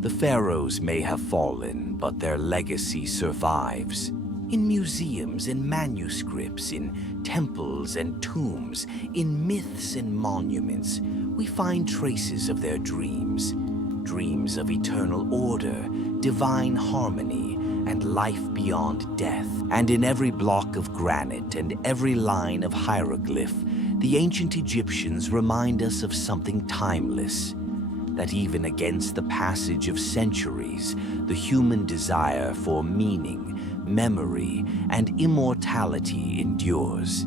The pharaohs may have fallen, but their legacy survives. In museums and manuscripts, in temples and tombs, in myths and monuments, we find traces of their dreams. Dreams of eternal order, divine harmony, and life beyond death. And in every block of granite and every line of hieroglyph, the ancient Egyptians remind us of something timeless. That even against the passage of centuries, the human desire for meaning, memory, and immortality endures.